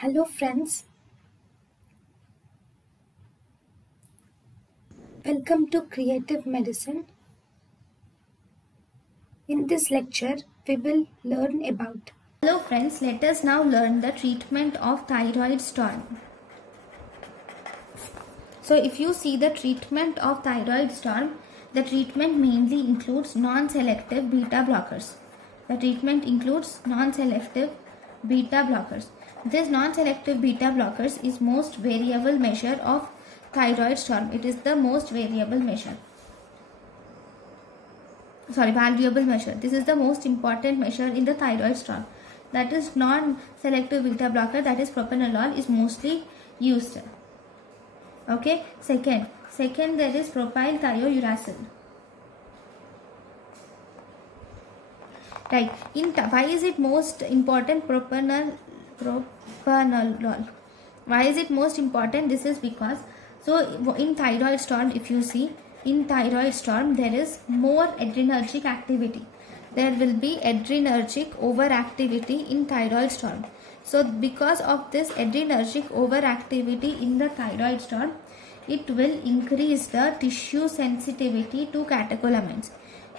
Hello friends, welcome to Creative Medicine. In this lecture, we will learn about. Hello friends, let us now learn the treatment of thyroid storm. So if you see the treatment of thyroid storm, the treatment mainly includes non-selective beta blockers. The treatment includes non-selective beta blockers. This non-selective beta blockers is most variable measure of thyroid storm. It is the most variable measure. Valuable measure. This is the most important measure in the thyroid storm. That is non-selective beta blocker, that is propranolol, is mostly used. Okay. Second there is propyl thiouracil. Right. Why is it most important propranolol? Why is it most important? This is because in thyroid storm, if you see, in thyroid storm there is more adrenergic activity. There will be adrenergic overactivity in thyroid storm. So because of this adrenergic overactivity in the thyroid storm, it will increase the tissue sensitivity to catecholamines.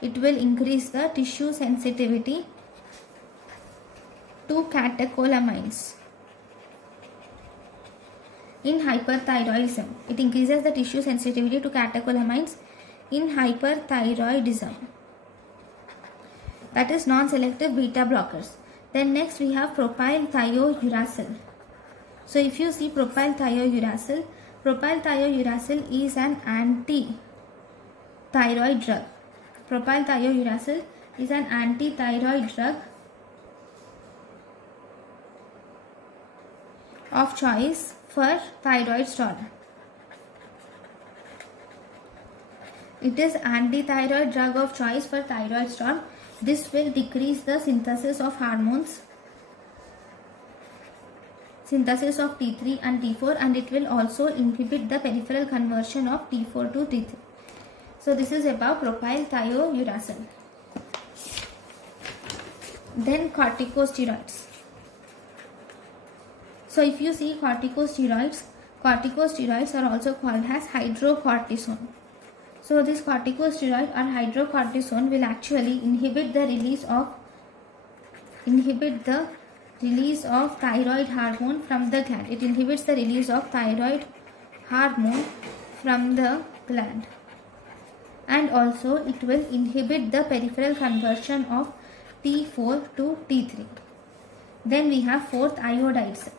It will increase the tissue sensitivity to catecholamines. In hyperthyroidism, it increases the tissue sensitivity to catecholamines in hyperthyroidism. That is non-selective beta blockers. Then next we have propyl thiouracil. So if you see propyl thiouracil is an anti-thyroid drug. Propyl thiouracil is an anti-thyroid drug of choice for thyroid storm. It is anti-thyroid drug of choice for thyroid storm. This will decrease the synthesis of hormones, synthesis of T3 and T4, and it will also inhibit the peripheral conversion of T4 to T3. So this is about propyl thiouracil. Then corticosteroids. So if you see corticosteroids are also called as hydrocortisone. So this corticosteroid or hydrocortisone will actually inhibit the release of thyroid hormone from the gland. It inhibits the release of thyroid hormone from the gland. And also it will inhibit the peripheral conversion of T4 to T3. Then we have fourth, iodides.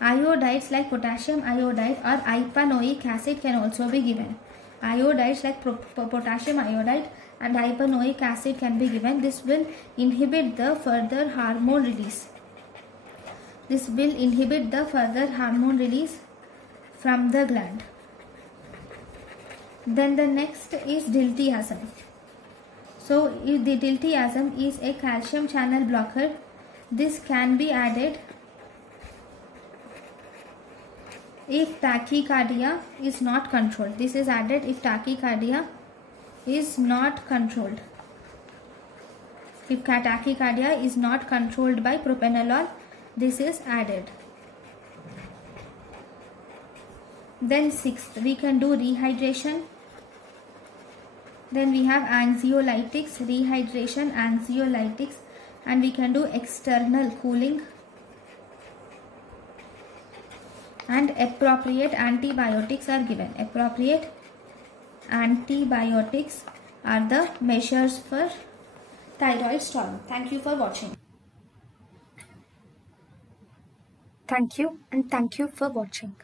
Iodides like potassium iodide or hypanoic acid can also be given. Iodides like potassium iodide and hypanoic acid can be given. This will inhibit the further hormone release. From the gland. Then the next is diltiazem. So if the diltiazem is a calcium channel blocker. This can be added if tachycardia is not controlled. This is added if tachycardia is not controlled. If tachycardia is not controlled by propranolol, this is added. Then sixth, we can do rehydration. Then we have anxiolytics, rehydration, anxiolytics, and we can do external cooling. And appropriate antibiotics are given. Appropriate antibiotics are the measures for thyroid storm. Thank you for watching. Thank you and thank you for watching.